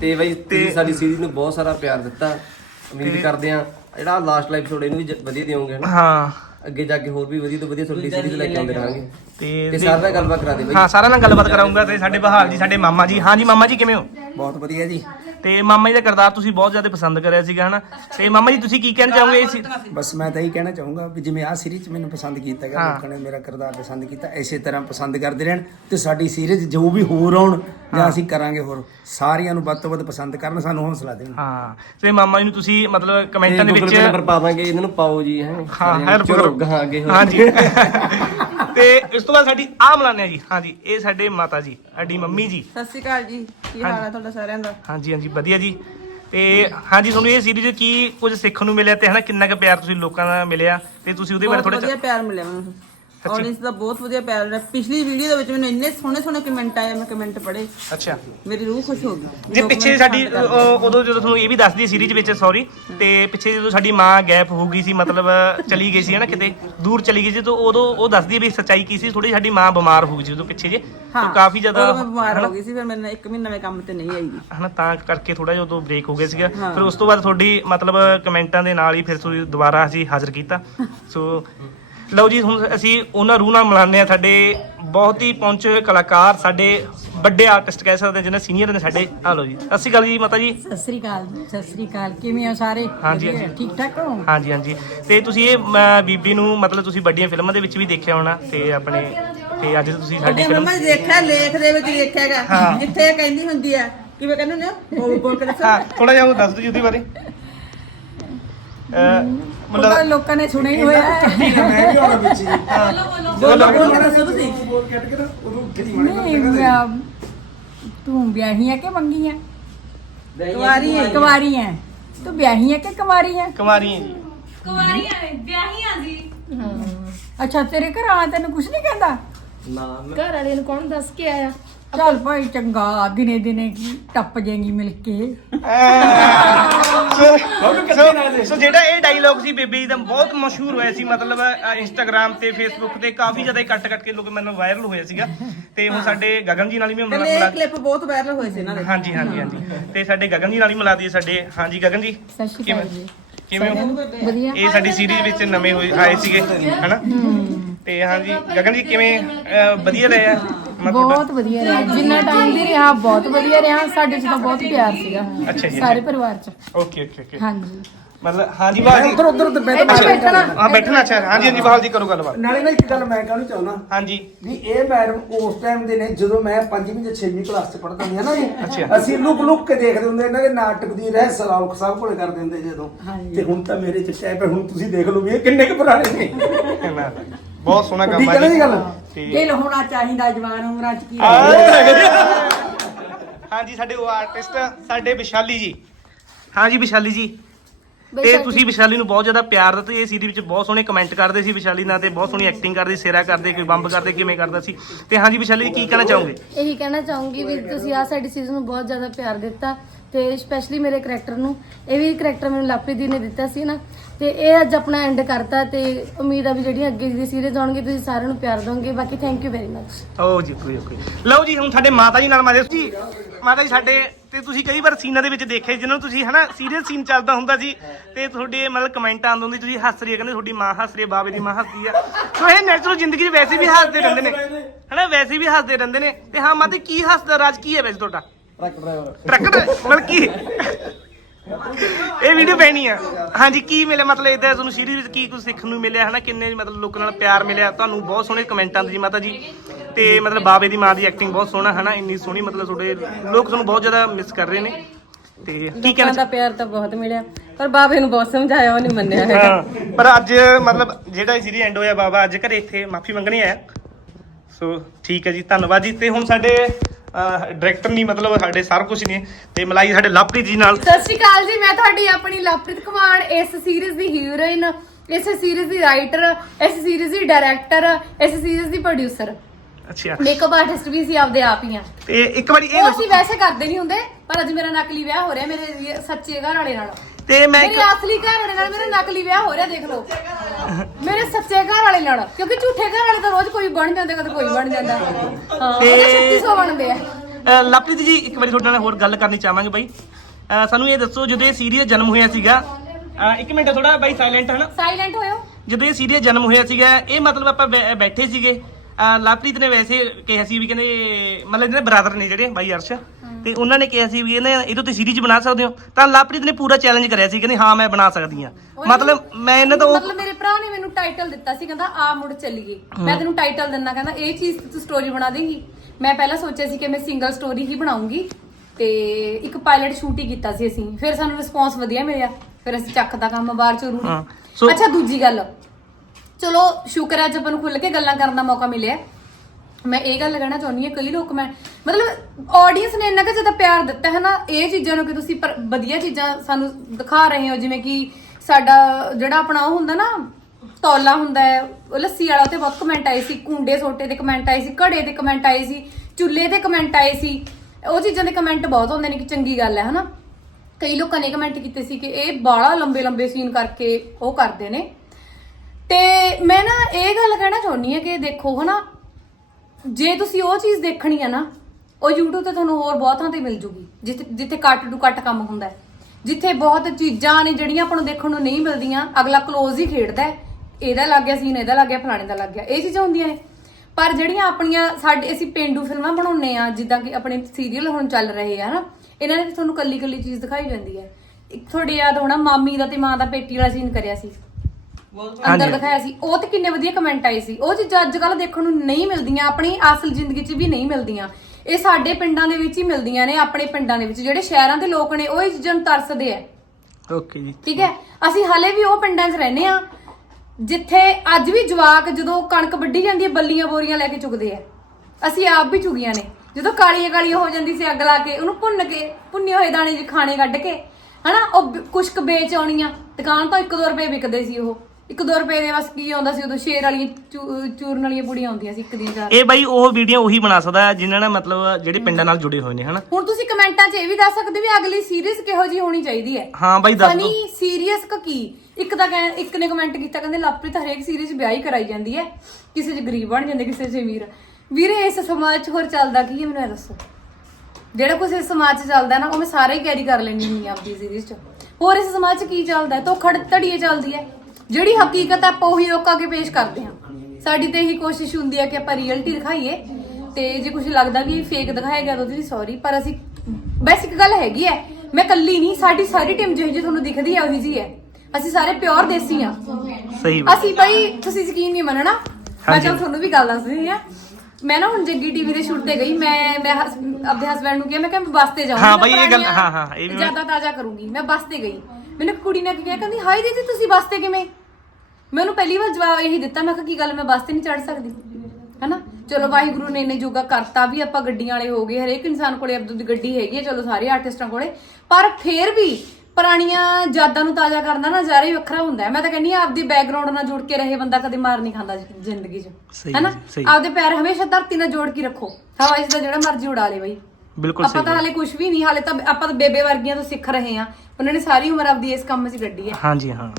ਤੇ ਬਈ ਤੁਸੀਂ ਸਾਡੀ ਸੀਰੀਜ਼ ਨੂੰ ਬਹੁਤ ਸਾਰਾ ਪਿਆਰ ਦਿੱਤਾ। ਉਮੀਦ ਕਰਦੇ ਆ ਜਿਹੜਾ ਲਾਸਟ ਲਾਈਫ ਐਪੀਸੋਡ ਇਹਨੂੰ ਵੀ ਜ- ਵਧੀਆ ਦਿਓਗੇ ਨਾ ਹਾਂ। ਅੱਗੇ ਜਾ ਕੇ ਹੋਰ ਵੀ ਵਧੀਆ ਤੋਂ ਵਧੀਆ ਤੁਹਾਡੀ ਸੀਰੀਜ਼ ਲੈ ਕੇ ਆਉਂਦੇ ਰਹਾਂਗੇ। ਤੇ ਤੇ ਸਾਰਿਆਂ ਨਾਲ ਗੱਲਬਾਤ ਕਰਾ ਦੇ ਬਈ। ਹਾਂ ਸਾਰਿਆਂ ਨਾਲ ਗੱਲਬਾਤ ਕਰਾਉਂਗਾ ਤੇ ਸਾਡੇ ਬਹਾਲ ਜੀ ਸਾਡੇ ਮਾਮਾ ਜੀ। ਹਾਂ ਜੀ ਮਾਮਾ ਜੀ ਕਿਵੇਂ ਹੋ? ਬਹੁਤ ਵਧੀਆ ਜੀ। ਤੇ ਮਾਮਾ ਜੀ ਦਾ ਕਿਰਦਾਰ ਤੁਸੀਂ ਬਹੁਤ ਜ਼ਿਆਦਾ ਪਸੰਦ ਕਰਿਆ ਸੀਗਾ ਹਨਾ? ਤੇ ਮਾਮਾ ਜੀ ਤੁਸੀਂ ਕੀ ਕਹਿਣਾ ਚਾਹੋਗੇ ਇਸ ਬਸ ਮੈਂ ਤਾਂ ਇਹੀ ਕਹਿਣਾ ਚਾਹੂੰਗਾ ਵੀ ਜਿਵੇਂ ਆਹ ਸੀਰੀਜ਼ ਮੈਨੂੰ ਪਸੰਦ ਕੀਤਾ ਗਿਆ ਲੋਕਾਂ ਨੇ ਮੇਰਾ ਕਿਰਦਾਰ ਪਸੰਦ ਕੀਤਾ ਇਸੇ ਤਰ੍ਹਾਂ ਪਸੰਦ ਕਰਦੇ ਰਹਿਣ ਤੇ ਸਾਡੀ ਸੀਰੀਜ਼ ਜੋ ਵੀ ਹੋਰ ਆਉਣ ਜਾਂ ਅਸੀਂ ਕਰਾਂਗੇ ਹੋਰ ਸਾਰਿਆਂ ਨੂੰ ਵੱਧ ਤੋਂ ਵੱਧ ਪਸੰਦ ਕਰਨ ਸਾਨੂੰ ਹੌਸਲਾ ਦੇਣ। ਹਾਂ ਤੇ ਮਾਮਾ ਜੀ ਨੂੰ ਤੁਸੀਂ ਮਤਲਬ ਕਮੈਂਟਾਂ ਦੇ ਵਿੱਚ ਪਾਵਾਂਗੇ ਇਹਨਾਂ ਨੂੰ ਪਾਓ ਜੀ ਹੈ। ਹਾਂ ਹਾਂ ਅੱਗੇ। ਹਾਂਜੀ ਤੇ ਇਸ ਤੋਂ ਬਾਅਦ ਸਾਡੀ ਆਹ ਮਲਾਨੇ ਜੀ। ਹਾਂਜੀ ਇਹ ਸਾਡੇ ਮਾਤਾ ਜੀ ਸਾਡੀ ਮੰਮੀ ਜੀ। ਸਤਿ ਸ਼੍ਰੀ ਅਕਾਲ ਜੀ। ਕੀ ਹਾਲ ਹੈ ਤੁਹਾਡਾ ਸਾਰਿਆਂ ਦਾ? ਹਾਂਜੀ ਹਾਂਜੀ ਵਧੀਆ ਜੀ। ਤੇ ਹਾਂਜੀ ਤੁਹਾਨੂੰ ਇਹ ਸੀਰੀਜ਼ ਕੀ ਕੁਝ ਸਿੱਖਣ ਨੂੰ ਮਿਲਿਆ ਤੇ ਹਨਾ ਕਿੰਨਾ ਕੁ ਪਿਆਰ ਤੁਸੀਂ ਲੋਕਾਂ ਦਾ ਮਿਲਿਆ ਤੇ ਤੁਸੀਂ ਉਹਦੇ ਬਾਰੇ ਬਹੁਤ ਥੋੜਾ ਵਧੀਆ ਪਿਆਰ ਮਿਲਿਆ ਮੈਨੂੰ। ਆਡੀਅנס ਦਾ ਬਹੁਤ ਵਧੀਆ ਪਿਆਰ ਮਿਲਿਆ ਪਿਛਲੀ ਵੀਡੀਓ ਦੇ ਵਿੱਚ ਮੈਨੂੰ ਇੰਨੇ ਸੋਹਣੇ ਸੋਹਣੇ ਕਮੈਂਟ ਆਏ ਮੈਂ ਕਮੈਂਟ ਪੜ੍ਹੇ। ਅੱਛਾ। ਮੇਰੀ ਰੂਹ ਖੁਸ਼ ਹੋ ਗਈ। ਜੇ ਪਿੱਛੇ ਮੈਨੂੰ ਸਾਡੀ ਉਦੋਂ ਜਦੋਂ ਤੁਹਾਨੂੰ ਇਹ ਵੀ ਦੱਸਦੀ ਸੀਰੀਜ਼ ਵਿੱਚ ਸੌਰੀ ਤੇ ਪਿੱਛੇ ਜਦੋਂ ਸਾਡੀ ਮਾਂ ਗੈਪ ਹੋ ਗਈ ਸੀ ਮਤਲਬ ਚਲੀ ਗਈ ਸੀ ਹਨਾ ਕਿਤੇ ਦੂਰ ਚਲੀ ਗਈ ਸੀ ਤਾਂ ਉਦੋਂ ਉਹ ਦੱਸਦੀ ਵੀ ਸੱਚਾਈ ਕੀ ਸੀ ਥੋੜੀ ਸਾਡੀ ਮਾਂ ਬਿਮਾਰ ਹੋ ਗਈ ਸੀ ਉਦੋਂ ਪਿੱਛੇ ਜੇ। ਹਾਂ ਤਾਂ ਕਾਫੀ ਜ਼ਿਆਦਾ ਬਿਮਾਰ ਹੋ ਗਈ ਸੀ ਫਿਰ ਮੈਂ ਇੱਕ ਮਹੀਨਾ ਮੈਂ ਕੰਮ ਤੇ ਨਹੀਂ ਆਈ। ਹਨਾ ਤਾਂ ਕਰਕੇ ਥੋੜਾ ਜਿਹਾ ਉਦੋਂ ਬ੍ਰੇਕ ਹੋ ਗਿਆ ਸੀਗਾ। ਹਾਂ। ਫਿਰ ਉਸ ਤੋਂ ਬਾਅਦ ਤੁਹਾਡੀ ਮਤਲਬ ਕਮੈਂਟਾਂ ਦੇ ਨਾਲ ਹੀ ਫਿਰ ਤੁਸੀਂ ਦੁਬਾਰਾ ਅਸੀਂ ਹਾਜ਼ਰ ਕੀਤਾ। ਸੋ ਲਓ ਜੀ ਹੁਣ ਅਸੀਂ ਉਹਨਾਂ ਰੂਹ ਨਾਲ ਮਿਲਾਉਂਦੇ ਆ ਸਾਡੇ ਬਹੁਤ ਹੀ ਪਹੁੰਚੇ ਹੋਏ ਕਲਾਕਾਰ ਸਾਡੇ ਵੱਡੇ ਆਰਟਿਸਟ ਕਹਿ ਸਕਦੇ ਹਾਂ ਜਿਹਨਾਂ ਸੀਨੀਅਰ ਨੇ ਸਾਡੇ। ਆ ਲਓ ਜੀ ਸਤਿ ਸ਼੍ਰੀ ਅਕਾਲ ਜੀ ਮਾਤਾ ਜੀ। ਸਤਿ ਸ੍ਰੀ ਅਕਾਲ ਸਤਿ ਸ੍ਰੀ ਅਕਾਲ। ਕਿਵੇਂ ਹੋ ਸਾਰੇ? ਹਾਂਜੀ, ਵਧੀਆ, ਹਾਂਜੀ। ਠੀਕ ਠਾਕ ਹੋ? ਹਾਂਜੀ ਹਾਂਜੀ। ਤੇ ਤੁਸੀਂ ਇਹ ਬੀਬੀ ਨੂੰ ਮਤਲਬ ਤੁਸੀਂ ਵੱਡੀਆਂ ਫਿਲਮਾਂ ਦੇ ਵਿੱਚ ਵੀ ਦੇਖਿਆ ਹੋਣਾ ਤੇ ਆਪਣੇ ਤੇ ਅੱਜ ਤੁਸੀਂ ਸਾਡੀ ਅੱਗੇ ਫਿਲਮ ਮੰਮਾ ਦੇਖਿਆ ਲੇਖ ਦੇ ਵਿੱਚ ਦੇਖਿਆਗਾ। ਹਾਂ। ਜਿੱਥੇ ਕਹਿੰਦੀ ਹੁੰਦੀ ਆ ਕਿਵੇਂ ਕਹਿੰਦੇ ਨੇ ਬੋਲ ਬੋਲ ਕੇ ਦੱਸੋ। ਹਾਂ ਥੋੜਾ ਜਿਹਾ ਉਹ ਦੱਸ ਦਿਓ ਜੀ ਉਹਦੇ ਬਾਰੇ। ਅਹ, ਉਹ ਤਾਂ ਮਤਲਬ ਲੋਕਾਂ ਨੇ ਸੁਣਿਆ ਹੀ ਹੋਇਆ ਹੈ। ਮੈਂ ਵੀ ਆਉਣਾ ਵਿੱਚ ਜੀ ਬੋਲੋ ਬੋਲ। ਤੁਸੀਂ। ਬੋਲ ਕੱਟ ਕੇ ਨਾ ਉਦੋਂ ਖੜੀ ਨਹੀਂ ਮੈਂ- ਤੂੰ ਵਿਆਹੀ ਹੈ ਕਿ ਮੰਗੀ ਹੈ ਕੁਆਰੀ ਹੈ ਕੁਵਾਰੀ ਹੈ ਤੂੰ ਵਿਆਹੀ ਹੈ ਕਿ ਕੁਵਾਰੀ ਹੈ ਕੁਮਾਰੀ ਹੈ ਜੀ। ਕੁਵਾਰੀਆਂ ਨੇ ਵਿਆਹੀਆਂ ਜੀ। ਅੱਛਾ ਤੇਰੇ ਘਰ ਵਾਲਾ ਤੈਨੂੰ ਕੁਝ ਨਹੀਂ ਕਹਿੰਦਾ? ਨਾ ਘਰ ਵਾਲੇ ਨੂੰ ਕੌਣ ਦੱਸ ਕੇ ਆਇਆ? ਚੱਲ ਭਾਈ ਚੰਗਾ ਦਿਨੇ ਦਿਨੇ ਕੀ ਟੱਪ ਜਾਏਗੀ ਮਿਲ ਕੇ। ਸੋ ਸੋ ਜਿਹੜਾ ਇਹ ਡਾਇਲੌਗ ਸੀ ਬੇਬੀ ਦਾ ਬਹੁਤ ਮਸ਼ਹੂਰ ਹੋਇਆ ਸੀ ਮਤਲਬ ਇੰਸਟਾਗ੍ਰam ਤੇ ਫੇਸਬੁੱਕ ਤੇ ਕਾਫੀ ਜ਼ਿਆਦਾ ਕੱਟ ਕੱਟ ਕੇ ਲੋਕ ਮੈਨੂੰ ਵਾਇਰਲ ਹੋਇਆ ਸੀਗਾ। ਤੇ ਹੁਣ ਸਾਡੇ ਗਗਨ ਜੀ ਨਾਲ ਵੀ ਮਿਲਾ ਕੱਲੇ ਮਿਲਾ- ਕਲਿੱਪ ਬਹੁਤ ਵਾਇਰਲ ਹੋਏ ਸੀ ਇਹਨਾਂ ਦੇ। ਹਾਂਜੀ ਹਾਂਜੀ ਹਾਂਜੀ। ਤੇ ਸਾਡੇ ਗਗਨ ਜੀ ਨਾਲ ਹੀ ਮਿਲਾ ਦਈਏ ਸਾਡੇ ਹਾਂਜੀ ਗਗਨ ਜੀ ਸਤਿ ਸ਼੍ਰੀ ਅਕਾਲ ਜੀ। ਕਿਵੇਂ ਹੋ? ਵਧੀਆ। ਇਹ ਸਾਡੀ ਸੀਰੀਜ਼ ਵਿੱਚ ਨਵੇਂ ਹੋਏ ਆਏ ਸੀਗੇ ਹਨਾ? ਤੇ ਹਾਂਜੀ ਗਗਨ ਜੀ ਕਿਵੇਂ ਅਹ, ਵਧੀਆ ਰਹੇ ਆ? ਬਹੁਤ ਵਧੀਆ ਰਿਹਾ। ਜਿੰਨਾ ਟਾਈਮ ਵੀ ਰਿਹਾ ਬਹੁਤ ਵਧੀਆ ਰਿਹਾ। ਸਾਡੇ ਚ ਤਾਂ ਬਹੁਤ ਪਿਆਰ ਸੀਗਾ। ਅੱਛਾ ਜੀ ਸਾਰੇ ਪਰਿਵਾਰ ਚ। Okay okay okay. ਹਾਂਜੀ। ਮਤਲਬ ਹਾਂਜੀ ਬਾਲ ਜੀ। ਉਧਰ ਉਧਰ ਤੇ ਬੈਠ। ਇੱਥੇ ਬੈਠਣਾ। ਹਾਂ ਬੈਠਣਾ ਅੱਛਾ। ਹਾਂਜੀ ਹਾਂਜੀ ਬਾਲ ਜੀ ਕਰੋ ਗੱਲਬਾਤ। ਨਾਲੇ ਨਾ ਇੱਕ ਗੱਲ ਮੈਂ ਕਹਿਣਾ ਚਾਹੁੰਦਾ। ਹਾਂਜੀ। ਵੀ ਇਹ ਮੈਡਮ ਉਸ ਟਾਈਮ ਦੇ ਨੇ ਜਦੋਂ ਮੈਂ 5ਵੀਂ ਜਾਂ 6ਵੀਂ ਕਲਾਸ ਚ ਪੜ੍ਹਦਾ ਹੁੰਦਾ ਨਾ ਜੀ ਅੱਛਾ। ਅਸੀਂ ਲੁਕ ਲੁਕ ਕੇ ਦੇਖਦੇ ਹੁੰਦੇ ਇਹਨਾਂ ਦੇ ਨਾਟਕ ਦੀ ਰਹਿ ਸਲਾਉਕ ਸਭ ਕੋਲ ਕਰਦੇ ਹੁੰਦੇ ਜਦੋਂ। ਤੇ ਹੁਣ ਤਾਂ ਮੇਰੇ ਚ ਟੈਪ ਹੈ ਹੁਣ ਤੁਸੀਂ ਦੇਖ ਲਓ ਵੀ ਇਹ ਕਿੰਨੇ ਕੁ ਪੁਰਾਣੇ ਨੇ ਨਾ, ਬਹੁਤ ਸੋਹਣਾ ਕੰਮ ਠੀਕ ਆ ਹੈ ਨਾ ਜੀ। ਗੱਲ? ਤੇ ਦਿਲ ਹੋਣਾ ਚਾਹੀਦਾ ਜਵਾਨ ਉਮਰਾਂ ਚ ਕੀ ਹਾਂਜੀ ਸਾਡੇ ਉਹ ਆਰਟਿਸਟ ਸਾਡੇ ਵਿਸ਼ਾਲੀ ਜੀ। ਹਾਂਜੀ ਵਿਸ਼ਾਲੀ ਜੀ। ਤੇ ਤੁਸੀਂ ਵਿਸ਼ਾਲੀ ਨੂੰ ਬਹੁਤ ਜ਼ਿਆਦਾ ਪਿਆਰ ਦਿੱਤਾ ਇਹ ਸੀਰੀਜ਼ ਵਿੱਚ ਬਹੁਤ ਸੋਹਣੇ ਕਮੈਂਟ ਕਰਦੇ ਸੀ ਵਿਸ਼ਾਲੀ ਨਾਲ ਤੇ ਬਹੁਤ ਸੋਹਣੀ ਐਕਟਿੰਗ ਕਰਦੇ ਸੇਰਾ ਕਰਦੇ ਕੋਈ ਬੰਬ ਕਰਦੇ ਕਿਵੇਂ ਕਰਦਾ ਸੀ। ਤੇ ਹਾਂਜੀ ਵਿਸ਼ਾਲੀ ਜੀ ਕੀ ਕਹਿਣਾ ਚਾਹੋਗੇ? ਇਹੀ ਕਹਿਣਾ ਚਾਹੂੰਗੀ ਵੀ ਤੁਸੀਂ ਆ ਸਾਡੀ ਸੀਜ਼ਨ ਨੂੰ ਬਹੁਤ ਜ਼ਿਆਦਾ ਪਿਆਰ ਦਿੱਤਾ। ਤੇ ਸਪੈਸ਼ਲੀ ਮੇਰੇ ਕਰੈਕਟਰ ਨੂੰ। ਇਹ ਵੀ ਕਰੈਕਟਰ ਮੈਨੂੰ ਲਵਪ੍ਰੀਤ ਦੀ ਨੇ ਦਿੱਤਾ ਸੀ ਨਾ। ਤੇ ਇਹ ਅੱਜ ਆਪਣਾ ਐਂਡ ਕਰਤਾ ਤੇ ਉਮੀਦ ਆ ਵੀ ਜਿਹੜੀਆਂ ਅੱਗੇ ਦੀ ਸੀਰੀਜ਼ ਆਉਣਗੇ, ਤੁਸੀਂ ਸਾਰਿਆਂ ਨੂੰ ਪਿਆਰ ਦੋਗੇ ਬਾਕੀ ਥੈਂਕ ਯੂ ਵੈਰੀ ਮਚ ਓ ਜੀ ਕੋਈ ਕੋਈ ਲਓ ਜੀ, ਹੁਣ ਸਾਡੇ ਮਾਤਾ ਜੀ ਨਾਲ ਮਾਦੇ ਜੀ, ਮਾਤਾ ਜੀ ਸਾਡੇ ਤੇ ਤੁਸੀਂ ਕਈ ਵਾਰ ਸੀਨਾਂ ਦੇ ਵਿੱਚ ਦੇਖੇ ਜਿਹਨਾਂ ਨੂੰ ਤੁਸੀਂ ਹਨਾ ਸੀਰੀਅਸ ਸੀਨ ਚੱਲਦਾ ਹੁੰਦਾ ਸੀ, ਤੇ ਤੁਹਾਡੇ ਮਤਲਬ ਕਮੈਂਟ ਆਉਂਦੇ ਹੁੰਦੇ ਤੁਸੀਂ ਹੱਸ ਰਹੀ ਹੈ ਕਹਿੰਦੇ ਤੁਹਾਡੀ ਮਾਂ ਹੱਸ ਰਹੀ ਹੈ, ਬਾਬੇ ਦੀ ਮਾਂ ਹੱਸਦੀ ਆ ਸੋ ਇਹ ਨੈਚੁਰਲ ਜ਼ਿੰਦਗੀ 'ਚ ਵੈਸੇ ਵੀ ਹੱਸਦੇ ਰਹਿੰਦੇ ਨੇ। ਹਨਾ, ਵੈਸੇ ਵੀ ਹੱਸਦੇ ਰਹਿੰਦੇ ਨੇ। ਤੇ ਹਾਂ, ਮਾਤੇ ਕੀ ਹੱਸਦਾ, ਰਾਜ ਕੀ ਹੈ ਵੈਸੇ ਤੁਹਾਡਾ? ਟਰੱਕ ਡਰਾਈਵਰ ਟਰੱਕ ਦਾ ਮਤਲਬ ਕੀ? ਇਹ ਵੀਡੀਓ ਪੈਣੀ ਆ। ਹਾਂਜੀ ਕੀ ਮਿਲਿਆ? ਮਤਲਬ ਇਦਾਂ ਤੁਹਾਨੂੰ ਸੀਰੀਜ਼ ਵਿੱਚ ਕੀ ਕੁਝ ਸਿੱਖਣ ਨੂੰ ਮਿਲਿਆ ਹਨਾ? ਕਿੰਨੇ ਮਤਲਬ ਲੋਕਾਂ ਨਾਲ ਪਿਆਰ ਮਿਲਿਆ? ਤੁਹਾਨੂੰ ਬਹੁਤ ਸੋਹਣੇ ਕਮੈਂਟ ਜੀ ਮਾਤਾ ਜੀ। ਤੇ ਮਤਲਬ ਬਾਬੇ ਦੀ ਮਾਂ ਦੀ ਐਕਟਿੰਗ ਬਹੁਤ ਸੋਹਣਾ ਹਨਾ? ਇੰਨੀ ਸੋਹਣੀ ਮਤਲਬ ਤੁਹਾਡੇ ਲੋਕ ਤੁਹਾਨੂੰ ਬਹੁਤ ਜ਼ਿਆਦਾ ਮਿਸ ਕਰ ਰਹੇ ਨੇ। ਤੇ ਕੀ ਕਹਿਣਾ ਦਾ ਪਿਆਰ ਤਾਂ ਬਹੁਤ ਮਿਲਿਆ ਪਰ ਬਾਬੇ ਨੂੰ ਬਹੁਤ ਸਮਝਾਇਆ ਉਹ ਨਹੀਂ ਮੰਨਿਆ ਹੈਗਾ। ਪਰ ਅੱਜ ਮਤਲਬ ਜਿਹੜਾ ਸੀਰੀਜ਼ ਐਂਡ ਹੋਇਆ ਬਾਬਾ ਅੱਜ ਘਰੇ ਇੱਥੇ ਮਾਫੀ ਮੰਗਣੀ ਆਇਆ। ਸੋ ਠੀਕ ਹੈ ਜੀ ਧੰਨਵਾਦ ਜੀ। ਤੇ ਹੁਣ ਸਾਡੇ ਡਾਇਰੈਕਟਰ ਨਹੀਂ ਮਤਲਬ ਸਾਡੇ ਸਾਰਾ ਕੁਝ ਨੇ। ਤੇ ਮਲਾਈ ਸਾਡੇ ਲਵਪ੍ਰੀਤ ਜੀ ਨਾਲ। ਸਤਿ ਸ਼੍ਰੀ ਅਕਾਲ ਜੀ ਮੈਂ ਤੁਹਾਡੀ ਆਪਣੀ ਲਵਪ੍ਰੀਤ ਕੁਮਾਰ ਇਸ ਸੀਰੀਜ਼ ਦੀ ਹੀਰੋਇਨ ਇਸ ਸੀਰੀਜ਼ ਦੀ ਰਾਈਟਰ ਇਸ ਸੀਰੀਜ਼ ਦੀ ਡਾਇਰੈਕਟਰ ਇਸ ਸੀਰੀਜ਼ ਦੀ ਪ੍ਰੋਡਿਊਸਰ ਅੱਛਾ। ਮੇਕਅਪ ਆਰਟਿਸਟ ਵੀ ਸੀ ਆਪਦੇ ਆਪ ਹੀ ਆ। ਤੇ ਇੱਕ ਵਾਰੀ ਇਹ ਉਹ ਅਸੀਂ ਵੈਸੇ ਕਰਦੇ ਨਹੀਂ ਹੁੰਦੇ ਪਰ ਅੱਜ ਮੇਰਾ ਨਕਲੀ ਵਿਆਹ ਹੋ ਰਿਹਾ ਮੇਰੇ ਸੱਚੇ ਘਰ ਵਾਲੇ ਨਾਲ। ਤੇ ਮੈਂ ਮੇਰੇ ਅਸਲੀ ਘਰ ਵਾਲੇ ਨਾਲ ਮੇਰਾ ਨਕਲੀ ਵਿਆਹ ਹੋ ਰਿਹਾ ਦੇਖ ਲਓ। ਮੇਰੇ ਸੱਚੇ ਘਰ ਵਾਲੇ ਨਾਲ ਕਿਉਂਕਿ ਝੂਠੇ ਘਰ ਵਾਲੇ ਤਾਂ ਰੋਜ਼ ਕੋਈ ਬਣ ਜਾਂਦੇ ਕਦੇ ਕੋਈ ਬਣ ਜਾਂਦਾ। ਹਾਂ ਤੇ- ਉਹਦੇ 3600 ਬਣਦੇ ਆ। ਅਹ ਲਵਪ੍ਰੀਤ ਜੀ ਇੱਕ ਵਾਰੀ ਤੁਹਾਡੇ ਨਾਲ ਹੋਰ ਗੱਲ ਕਰਨੀ ਚਾਹਾਂਗੇ ਬਾਈ। ਅਹ ਸਾਨੂੰ ਇਹ ਦੱਸੋ ਜਦੋਂ ਇਹ ਸੀਰੀਜ਼ ਜਨਮ ਹੋਇਆ ਸੀਗਾ ਅਹ ਇੱਕ ਮਿੰਟ ਥੋੜਾ ਬਾਈ ਸਾਇਲੈਂਟ ਹਨਾ ਸਾਇਲੈਂਟ ਹੋਇਓ। ਜਦੋਂ ਇਹ ਸੀਰੀਜ਼ ਜਨਮ ਹੋਇਆ ਸੀਗਾ ਇਹ ਮਤਲਬ ਆਪਾਂ ਬੈ- ਬੈਠੇ ਸੀਗੇ। ਅਹ ਲਵਪ੍ਰੀਤ ਨੇ ਵੈਸੇ ਕਿਹਾ ਸੀ ਵੀ ਕਹਿੰਦੇ ਮਤਲਬ ਜਿਹੜੇ ਬ੍ਰਦਰ ਨੇ ਜਿਹੜੇ ਬਾਈ ਅਰਸ਼। ਤੇ ਉਹਨਾਂ ਨੇ ਕਿਹਾ ਸੀ ਵੀ ਇਹਨੇ ਇਹਦੋਂ ਤੁਸੀਂ ਸੀਰੀਜ਼ ਬਣਾ ਸਕਦੇ ਹੋ। ਤਾਂ ਲਵਪ੍ਰੀਤ ਨੇ ਪੂਰਾ ਚੈਲੰਜ ਕਰਿਆ ਸੀ ਕਹਿੰਦੇ ਹਾਂ ਮੈਂ ਬਣਾ ਸਕਦੀ ਹਾਂ। ਮਤਲਬ ਮੈਂ ਇਹਨਾਂ ਤੋਂ ਮਤਲਬ ਮੇਰੇ ਭਰਾ ਨੇ ਮੈਨੂੰ ਟਾਈਟਲ ਦਿੱਤਾ ਸੀ ਕਹਿੰਦਾ ਆ ਮੁੜ ਚੱਲੀਏ। ਮੈਂ ਤੈਨੂੰ ਟਾਈਟਲ ਦਿੰਦਾ ਕਹਿੰਦਾ ਇਹ ਚੀਜ਼ ਤੂੰ ਸਟੋਰੀ ਬਣਾ ਦੇਂਗੀ। ਮੈਂ ਪਹਿਲਾਂ ਸੋਚਿਆ ਸੀ ਕਿ ਮੈਂ ਸਿੰਗਲ ਸਟੋਰੀ ਹੀ ਬਣਾਉਂਗੀ ਤੇ ਇੱਕ ਪਾਇਲਟ ਸ਼ੂਟ ਹੀ ਕੀਤਾ ਸੀ ਅਸੀਂ। ਫਿਰ ਸਾਨੂੰ ਰਿਸਪੌਂਸ ਵਧੀਆ ਮਿਲਿਆ। ਫਿਰ ਅਸੀਂ ਚੱਕਦਾ ਕੰਮ ਬਾਹਰ ਚ ਹਾਂ, ਅੱਛਾ ਦੂਜੀ ਗੱਲ। ਚਲੋ ਸ਼ੁਕਰ ਹੈ ਅੱਜ ਆਪਾਂ ਨੂੰ ਖੁੱਲ ਕੇ ਗੱਲਾਂ ਕਰਨ ਦਾ ਮੌਕਾ ਮਿਲਿਆ। ਮੈਂ ਇਹ ਗੱਲ ਕਹਿਣਾ ਚਾਹੁੰਦੀ ਹਾਂ, ਕਈ ਲੋਕ ਮੈਂ ਮਤਲਬ ਆਡੀਅנס ਨੇ ਇੰਨਾ ਕਿ ਜ਼ਿਆਦਾ ਪਿਆਰ ਦਿੱਤਾ ਹੈ ਨਾ, ਇਹ ਚੀਜ਼ਾਂ ਨੂੰ ਕਿ ਤੁਸੀਂ ਪਰ- ਵਧੀਆ ਚੀਜ਼ਾਂ ਸਾਨੂੰ ਦਿਖਾ ਰਹੇ ਹੋ, ਜਿਵੇਂ ਕਿ ਸਾਡਾ ਜਿਹੜਾ ਆਪਣਾ ਉਹ ਹੁੰਦਾ ਨਾ, ਤੌਲਾ ਹੁੰਦਾ ਹੈ, ਉਹ ਲੱਸੀ ਵਾਲਾ ਤੇ ਬਹੁਤ ਕਮੈਂਟ ਆਏ ਸੀ, ਕੁੰਡੇ ਸੋਟੇ ਦੇ ਕਮੈਂਟ ਆਏ ਸੀ, ਘੜੇ ਦੇ ਕਮੈਂਟ ਆਏ ਸੀ, ਚੁੱਲ੍ਹੇ ਦੇ ਕਮੈਂਟ ਆਏ ਸੀ, ਉਹ ਚੀਜ਼ਾਂ ਦੇ ਕਮੈਂਟ ਬਹੁਤ ਹੁੰਦੇ ਨੇ ਕਿ ਚੰਗੀ ਗੱਲ ਹੈ, ਹਨਾ? ਕਈ ਲੋਕਾਂ ਨੇ ਕਮੈਂਟ ਕੀਤੇ ਸੀ ਕਿ ਇਹ ਬਾਲਾ ਲੰਬੇ ਲੰਬੇ ਸੀਨ ਕਰਕੇ ਉਹ ਕਰਦੇ ਨੇ। ਤੇ ਮੈਂ ਨਾ ਇਹ ਗੱਲ ਕਹਿਣਾ ਚਾਹੁੰਦੀ ਹਾਂ ਕਿ ਦੇਖੋ, ਹਨਾ ਜੇ ਤੁਸੀਂ ਉਹ ਚੀਜ਼ ਦੇਖਣੀ ਹੈ ਨਾ, ਉਹ YouTube ਤੇ ਤੁਹਾਨੂੰ ਹੋਰ ਬਹੁਤਾਂ ਤੇ ਮਿਲ ਜੂਗੀ, ਜਿੱਥੇ ਜਿੱਥੇ ਕੱਟ ਟੂ ਕੱਟ ਕੰਮ ਹੁੰਦਾ ਹੈ। ਜਿੱਥੇ ਬਹੁਤ ਚੀਜ਼ਾਂ ਨੇ ਜਿਹੜੀਆਂ ਆਪਾਂ ਨੂੰ ਦੇਖਣ ਨੂੰ ਨਹੀਂ ਮਿਲਦੀਆਂ, ਅਗਲਾ ਕਲੋਜ਼ ਹੀ ਖੇਡਦਾ ਹੈ। ਇਹਦਾ ਲੱਗ ਗਿਆ ਸੀਨ ਇਹਦਾ ਲੱਗ ਗਿਆ, ਫਲਾਣੇ ਦਾ ਲੱਗ ਗਿਆ, ਇਹ ਚੀਜ਼ਾਂ ਹੁੰਦੀਆਂ ਨੇ। ਪਰ ਜਿਹੜੀਆਂ ਆਪਣੀਆਂ ਸਾਡੇ, ਅਸੀਂ ਪੇਂਡੂ ਫਿਲਮਾਂ ਬਣਾਉਂਦੇ ਆ ਜਿੱਦਾਂ ਕਿ ਆਪਣੇ ਸੀਰੀਅਲ ਹੁਣ ਚੱਲ ਰਹੇ ਆ ਨਾ, ਇਹਨਾਂ ਨੇ ਤੁਹਾਨੂੰ ਕੱਲੀ ਕੱਲੀ ਚੀਜ਼ ਦਿਖਾਈ ਜਾਂਦੀ ਹੈ। ਇੱਕ ਤੁਹਾਡੇ ਯਾਦ ਹੋਣਾ, ਮਾਮੀ ਦਾ ਤੇ ਮਾਂ ਦਾ ਪੇਟੀ ਵਾਲਾ ਸੀਨ ਕਰਿਆ ਸੀ। ਅੰਦਰ। ਦਿਖਾਇਆ ਸੀ। ਉਹ ਤੇ ਕਿੰਨੇ ਵਧੀਆ ਕਮੈਂਟ ਆਏ ਸੀ। ਉਹ ਚੀਜ਼ਾਂ ਅੱਜ ਕੱਲ ਦੇਖਣ ਨੂੰ ਨਹੀਂ ਮਿਲਦੀਆਂ ਆਪਣੀ ਅਸਲ ਜ਼ਿੰਦਗੀ 'ਚ ਵੀ ਨਹੀਂ ਮਿਲਦੀਆਂ। ਇਹ ਸਾਡੇ ਪਿੰਡਾਂ ਦੇ ਵਿੱਚ ਹੀ ਮਿਲਦੀਆਂ ਨੇ ਆਪਣੇ ਪਿੰਡਾਂ ਦੇ ਵਿੱਚ। ਜਿਹੜੇ ਸ਼ਹਿਰਾਂ ਦੇ ਲੋਕ ਨੇ ਉਹ ਇਹ ਚੀਜ਼ਾਂ ਨੂੰ ਤਰਸਦੇ ਆ। ਓਕੇ ਜੀ। ਠੀਕ ਹੈ? ਅਸੀਂ ਹਲੇ ਵੀ ਉਹ ਪਿੰਡਾਂ 'ਚ ਰਹਿੰਦੇ ਆ ਜਿੱਥੇ ਅੱਜ ਵੀ ਜਵਾਕ ਜਦੋਂ ਕਣਕ ਵੱਢੀ ਜਾਂਦੀ ਹੈ ਬੱਲੀਆਂ ਬੋਰੀਆਂ ਲੈ ਕੇ ਚੁਗਦੇ ਆ। ਅਸੀਂ ਆਪ ਵੀ ਚੁਗੀਆਂ ਨੇ। ਜਦੋਂ ਕਾਲੀਆਂ ਕਾਲੀਆਂ ਹੋ ਜਾਂਦੀ ਸੀ ਅੱਗ ਲਾ ਕੇ ਉਹਨੂੰ ਭੁੰਨ ਕੇ ਭੁੰਨੇ ਹੋਏ ਦਾਣੇ ਜਿਹੇ ਖਾਣੇ ਕੱਢ ਕੇ ਹਨਾ? ਉਹ ਬ- ਕੁਛ ਕੁ ਵੇਚ ਆਉਣੀਆਂ ਦੁਕਾਨ ਤੋਂ 1-2 ਰੁਪਏ ਵਿਕਦੇ ਸੀ ਉਹ। 1-2 ਰੁਪਏ ਦੇ ਬਸ ਕੀ ਆਉਂਦਾ ਸੀ ਉਦੋਂ? ਸ਼ੇਰ ਵਾਲੀਆਂ ਚੂ- ਚੂਰਨ ਵਾਲੀਆਂ ਬੁੜੀਆਂ ਆਉਂਦੀਆਂ ਸੀ ਇੱਕ ਦੀਆਂ ਚਾਰ। ਇਹ ਬਾਈ ਉਹ ਵੀਡੀਓ ਉਹੀ ਬਣਾ ਸਕਦਾ ਜਿਨ੍ਹਾਂ ਨਾਲ ਮਤਲਬ ਜਿਹੜੇ ਪਿੰਡਾਂ ਨਾਲ ਜੁੜੇ ਹੋਏ ਨੇ ਹਨਾ? ਹੁਣ ਤੁਸੀਂ ਕਮੈਂਟਾਂ 'ਚ ਇਹ ਵੀ ਦੱਸ ਸਕਦੇ ਵੀ ਅਗਲੀ ਸੀਰੀਜ਼ ਕਿਹੋ ਜੀ ਹੋਣੀ ਚਾਹੀਦੀ ਹੈ? ਹਾਂ ਬਾਈ ਦੱਸ ਦਿਓ। ਫਨੀ ਸੀਰੀਅਸ ਕ ਕੀ? ਇੱਕ ਤਾਂ ਕਹਿ ਇੱਕ ਨੇ ਕਮੈਂਟ ਕੀਤਾ ਕਹਿੰਦੇ ਲਵਪ੍ਰੀਤ ਹਰੇਕ ਸੀਰੀਜ਼ ਵਿਆਹ ਹੀ ਕਰਾਈ ਜਾਂਦੀ ਹੈ। ਕਿਸੇ 'ਚ ਗਰੀਬ ਬਣ ਜਾਂਦੇ ਕਿਸੇ 'ਚ ਅਮੀਰ। ਵੀਰੇ ਇਸ ਸਮਾਜ 'ਚ ਹੋਰ ਚੱਲਦਾ ਕੀ ਹੈ? ਮੈਨੂੰ ਇਹ ਦੱਸੋ। ਜਿਹੜਾ ਕੁਝ ਇਸ ਸਮਾਜ 'ਚ ਚੱਲਦਾ ਨਾ ਉਹ ਮੈਂ ਸਾਰਾ ਹੀ ਕੈਰੀ ਕਰ ਲੈਂਦੀ ਹੁੰਦੀ ਆ ਆਪਣੀ ਸੀਰੀਜ਼ 'ਚ। ਹੋਰ ਇਸ ਸਮਾਜ 'ਚ ਕੀ ਚੱਲਦਾ? ਧੋਖੜ ਧੜੀਏ ਚੱਲਦੀ ਹੈ। ਜਿਹੜੀ ਹਕੀਕਤ ਆ, ਆਪਾਂ ਉਹੀ ਲੋਕਾਂ ਅੱਗੇ ਪੇਸ਼ ਕਰਦੇ ਹਾਂ। ਸਾਡੀ ਤੇ ਇਹੀ ਕੋਸ਼ਿਸ਼ ਹੁੰਦੀ ਹੈ ਕਿ ਆਪਾਂ ਰੀਅਲਟੀ ਦਿਖਾਈਏ ਤੇ ਜੇ ਕੁਝ ਲੱਗਦਾ ਵੀ ਫੇਕ ਦਿਖਾਇਆ ਗਿਆ ਤਾਂ ਉਹਦੀ ਸੌਰੀ ਪਰ ਅਸੀਂ ਬੇਸਿਕ ਗੱਲ ਹੈਗੀ ਹੈ ਮੈਂ ਕੱਲੀ ਨਹੀਂ ਸਾਡੀ ਸਾਰੀ ਟੀਮ ਜਿਹੀ ਜਿਹੀ ਤੁਹਾਨੂੰ ਦਿਖਦੀ ਹੈ ਉਹੀ ਜੀ ਹੈ ਅਸੀਂ ਸਾਰੇ ਪਿਓਰ ਦੇਸੀ ਆ। ਸਹੀ ਬਾਈ ਅਸੀਂ ਬਈ ਤੁਸੀਂ ਯਕੀਨ ਨਹੀਂ ਮੰਨਣਾ ਮੈਂ। ਚਲ ਤੁਹਾਨੂੰ ਵੀ ਗੱਲ ਦੱਸਦੀ ਆ। ਮੈਂ ਨਾ ਹੁਣ ਜੱਗੀ ਟੀਵੀ ਦੇ ਸ਼ੂਟ ਤੇ ਗਈ ਮੈਂ ਮੈਂ ਆਪਦੇ ਹਸਬੰਡ ਨੂੰ ਕਿਹਾ ਮੈਂ ਕਿਹਾ ਮੈਂ ਬੱਸ ਤੇ ਜਾਊਂਗੀ ਹਾਂ ਬਈ, ਇਹ ਗੱਲ- ਹਾਂ, ਹਾਂ, ਇਹ ਯਾਦਾਂ ਤਾਜ਼ਾ ਕਰੂੰਗੀ। ਮੈਂ ਬੱਸ ਤੇ ਗਈ। ਮੈਨੂੰ ਇੱਕ ਕੁੜੀ ਨੇ ਕਿਹਾ ਕਹਿੰਦੀ ਹਾਏ ਦੀਦੀ ਤੁਸੀਂ ਬੱਸ ਤੇ ਕਿਵੇਂ? ਮੈਂ ਉਹਨੂੰ ਪਹਿਲੀ ਵਾਰ ਜਵਾਬ ਇਹੀ ਦਿੱਤਾ ਮੈਂ ਕਿਹਾ ਕੀ ਗੱਲ ਮੈਂ ਬੱਸ ਤੇ ਨਹੀਂ ਚੜ ਸਕਦੀ? ਹੈਨਾ? ਚਲੋ ਵਾਹਿਗੁਰੂ ਨੇ ਇੰਨੇ ਜੋਗਾ ਕਰਤਾ ਵੀ ਆਪਾਂ ਗੱਡੀਆਂ ਵਾਲੇ ਹੋ ਗਏ ਹਰੇਕ ਇਨਸਾਨ ਕੋਲੇ ਆਪਦੀ ਗੱਡੀ ਹੈਗੀ ਹੈ ਚਲੋ ਸਾਰੇ ਆਰਟਿਸਟਾਂ ਕੋਲੇ। ਪਰ ਫੇਰ ਵੀ ਪੁਰਾਣੀਆਂ ਯਾਦਾਂ ਨੂੰ ਤਾਜ਼ਾ ਕਰਨ ਦਾ ਨਜ਼ਾਰਾ ਹੀ ਵੱਖਰਾ ਹੁੰਦਾ ਹੈ। ਮੈਂ ਤਾਂ ਕਹਿੰਨੀ ਆ ਆਪਦੀ ਬੈਕਗ੍ਰਾਉਂਡ ਨਾਲ ਜੁੜ ਕੇ ਰਹੇ ਬੰਦਾ ਕਦੇ ਮਾਰ ਨਹੀਂ ਖਾਂਦਾ ਜ਼ਿ- ਜ਼ਿੰਦਗੀ 'ਚ। ਸਹੀ ਹੈਨਾ? ਜੀ, ਸਹੀ। ਆਪਦੇ ਪੈਰ ਹਮੇਸ਼ਾ ਧਰਤੀ ਨਾਲ ਜੋੜ ਕੇ ਰੱਖੋ। ਹਵਾ 'ਚ ਤਾਂ ਜਿਹੜਾ ਮਰਜ਼ੀ ਉਡਾ ਲੇ ਬਈ। ਬਿਲਕੁਲ ਆਪਾਂ ਸਹੀ ਤਾਂ ਹਾਲੇ ਕੁਝ ਵੀ ਨਹੀਂ ਹਾਲੇ ਤਾਂ ਆਪਾਂ ਤਾਂ ਬੇਬੇ ਵਰਗੀਆਂ ਤੋਂ ਸਿੱਖ ਰਹੇ ਹਾਂ। ਉਹਨਾਂ ਨੇ ਸਾਰੀ ਉਮਰ ਆਪਦੀ ਇਸ ਕੰਮ 'ਚ ਕੱਢੀ ਹੈ। ਹਾਂਜੀ ਹਾਂ।